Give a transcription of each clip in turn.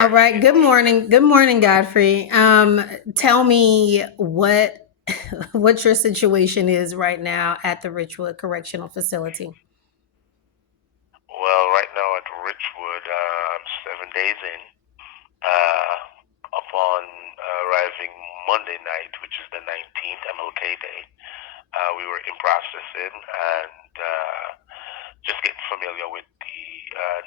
All right. Good morning. Good morning, Godfrey. Tell me what what your situation is right now at the Richwood Correctional Facility. Well, right now at Richwood, I'm 7 days in. Uh, upon arriving Monday night, which is the 19th, MLK Day, we were in processing and just getting familiar with the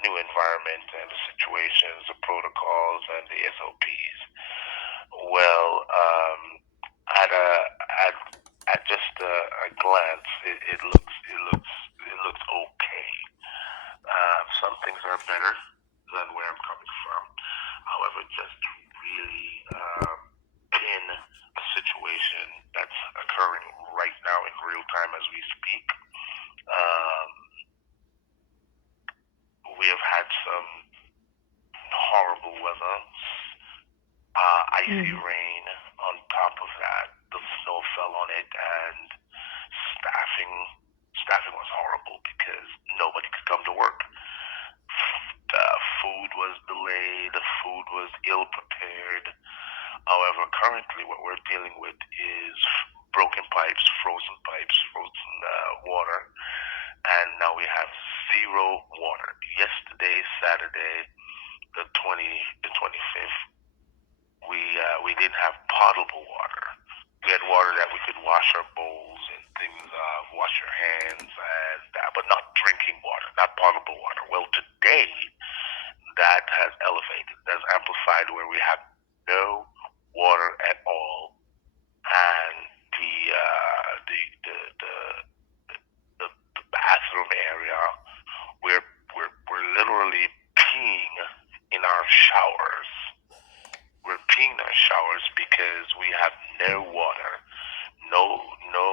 new environment and the situations, the protocols, and the SOPs. Well, at a at at just a glance, it looks okay. Some things are better than where I'm coming from. However, just really in a situation that's occurring right now in real time as we speak. Um, we have had some horrible weather, icy Mm. rain. On top of that, the snow fell on it, and staffing staffing was horrible because nobody could come to work. Food was delayed. The food was ill prepared. However, currently what we're dealing with is broken pipes, frozen water, and now we have zero water. Yesterday, Saturday, the 25th, we didn't have potable water. We had water that we could wash our bowls and things, wash your hands, and but not drinking water, not potable water. Well, today that has elevated, that's amplified where we have no water at all, and the uh, the, the the the bathroom area, we're we're literally peeing in our showers. We're peeing in our showers because we have no water, no no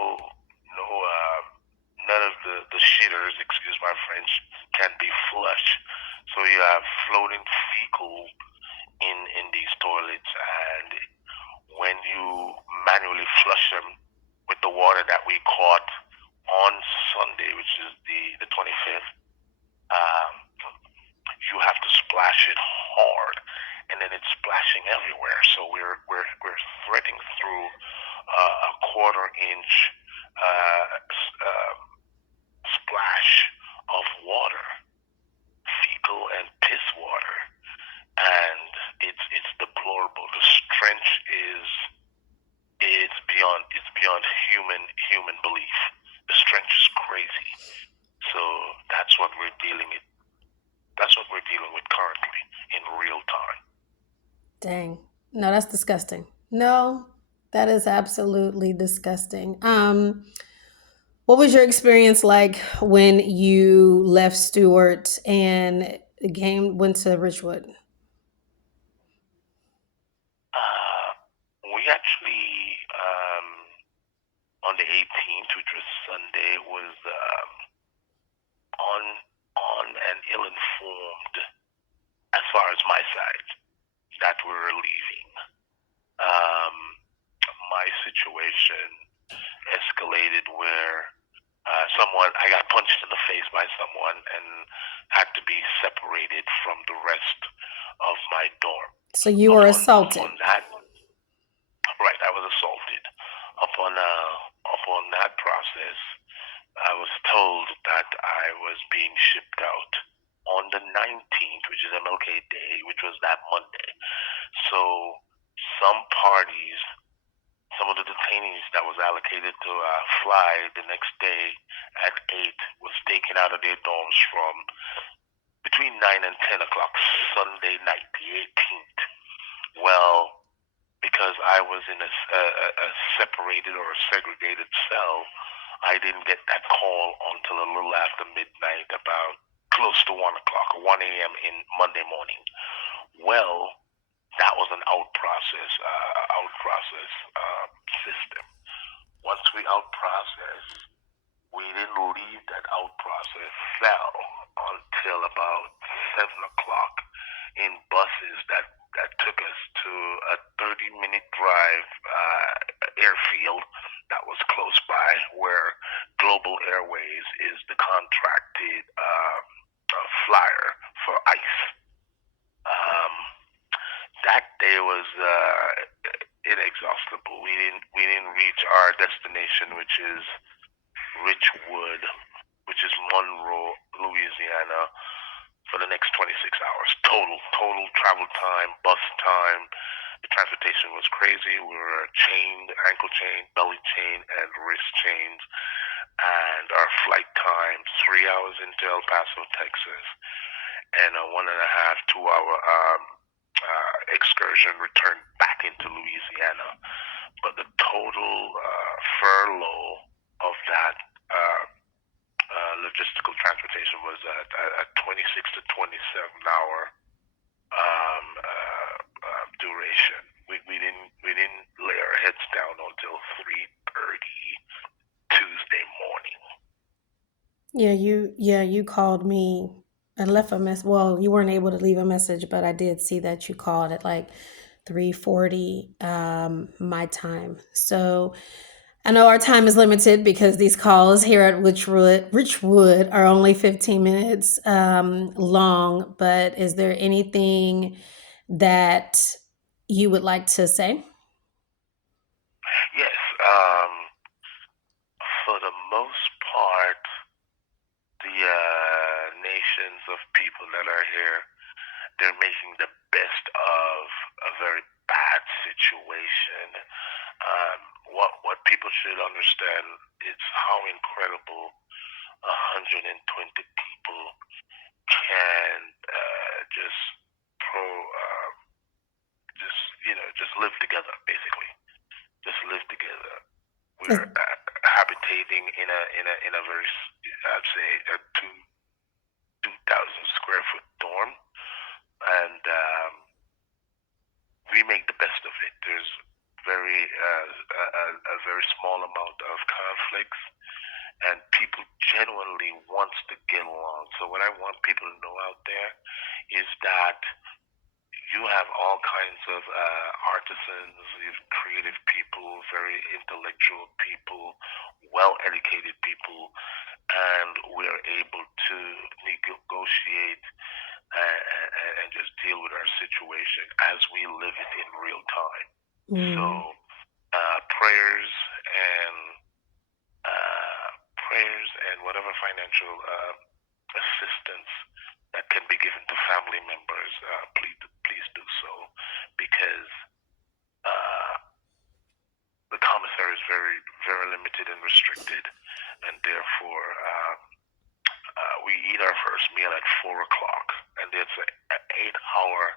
no none of the shitters, excuse my French, can be flushed. So you have floating fecal in these toilets, and when you manually flush them with the water that we caught on Sunday, which is the 25th, um, you have to splash it hard, and then it's splashing everywhere. So we're threading through a quarter-inch uh, splash of water, fecal and piss water, and it's deplorable. The stench is it's beyond human belief. The stench is crazy. So that's what we're dealing with. That's what we're dealing with currently in real time. Dang. No, that's disgusting. No, that is absolutely disgusting. What was your experience like when you left Stewart and the game went to Richwood? Uh, we actually on the 18th, which was Sunday, was on and ill-informed as far as my side that we were leaving. Um, my situation escalated where someone I got punched in the face by someone and had to be separated from the rest of my dorm. So you were Upon assaulted. that, right, I was assaulted. Upon that process, I was told that I was being shipped out on the 19th, which is MLK Day, which was that Monday. So some parties, some of the detainees that was allocated to fly the next day at 8 was taken out of their dorms from between 9 and 10 o'clock Sunday night, the 18th. Well, because I was in a separated or a segregated cell, I didn't get that call until a little after midnight, about close to 1 o'clock or 1 a.m. in Monday morning. Well, that was an out process system. Once we out process, we didn't leave that out process cell until about 7 o'clock in buses that took us to a 30-minute drive airfield that was close by, where Global Airways is the contracted flyer for ICE. Um, that day was inexhaustible. We didn't reach our destination, which is Richwood, which is Monroe, Louisiana, for the next 26 hours. Total travel time, bus time. The transportation was crazy. We were chained, ankle chain, belly chain, and wrist chains. And our flight time, 3 hours into El Paso, Texas, and a 1.5, 2 hour excursion return back into Louisiana. But the total furlough of that logistical transportation was at 26 to 27 hour duration. We didn't lay our heads down until 3:30 Tuesday morning. Yeah, you called me and left a message. Well, you weren't able to leave a message, but I did see that you called at like 3:40 my time. So I know our time is limited because these calls here at Richwood are only 15 minutes long. But is there anything that you would like to say? Yes. For the most part, the nations of people that are here, they're making the best of a very bad situation. What people should understand is how incredible 120 people can just pro just just live together, basically. Just live together. Is- We're habitating in a very, I'd say, a 2,000 square foot dorm, and we make the best of it. There's a very small amount of conflicts, and people genuinely wants to get along. So what I want people to know out there is that you have all kinds of artisans, you have creative people, very intellectual people, well-educated people, and we're able to negotiate and just deal with our situation as we live it in real time. So prayers and whatever financial assistance that can be given to family members, please do so, because the commissary is very limited and restricted, and therefore we eat our first meal at 4 o'clock, and there's an 8 hour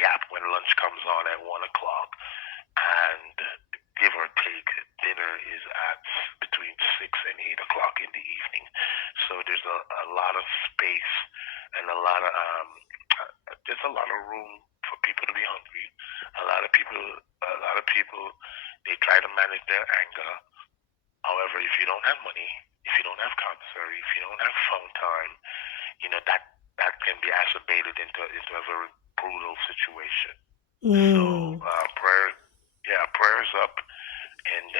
gap when lunch comes on at 1 o'clock, and give or take, dinner is at between 6 and 8 o'clock in the evening. So there's a lot of space and a lot of there's a lot of room for people to be hungry. A lot of people, they try to manage their anger. However, if you don't have money, if you don't have commissary, if you don't have phone time, that can be exacerbated into a very brutal situation. So prayers up, and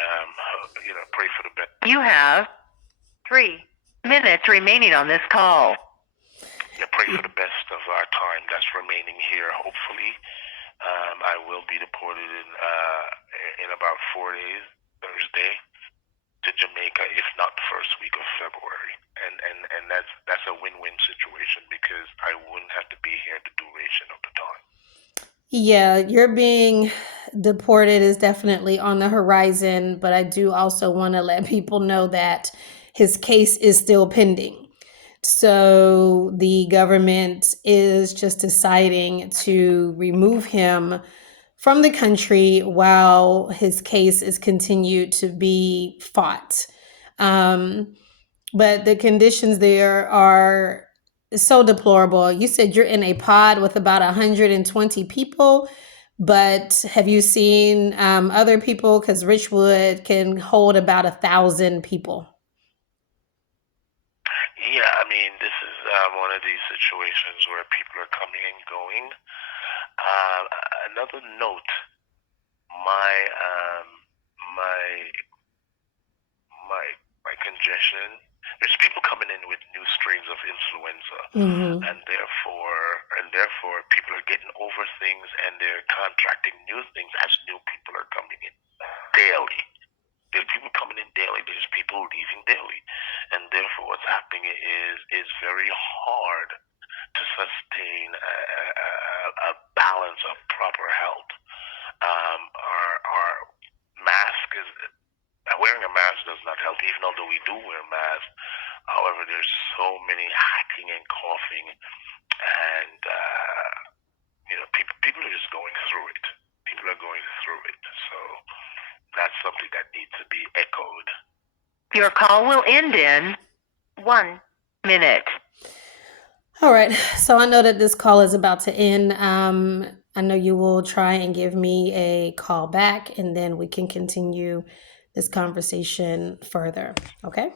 pray for the best. You have 3 minutes remaining on this call. Yeah, pray for the best of our time that's remaining here. Hopefully, I will be deported in about 4 days, Thursday, to Jamaica, if not the first week of February, and that's a win-win situation because I wouldn't have to be here the duration of the time. Yeah, you're being deported is definitely on the horizon, but I do also want to let people know that his case is still pending. So the government is just deciding to remove him from the country while his case is continued to be fought. But the conditions there are so deplorable. You said you're in a pod with about 120 people, but have you seen other people? Because Richwood can hold about 1,000 people. Yeah, I mean, this is one of these situations where people are coming and going. Another note: my congestion there's people coming in with new strains of influenza, Mm-hmm. and therefore people are getting over things and they're contracting new things as new people are coming in daily. There's people coming in daily. There's people leaving daily, and therefore what's happening is very hard to sustain a balance of proper health. Our mask is wearing a mask does not help, even although we do wear masks. However, there's so many hacking and coughing, and people are just going through it. People are going through it, so that's something that needs to be echoed. Your call will end in 1 minute. All right. So I know that this call is about to end. I know you will try and give me a call back, and then we can continue this conversation further. Okay?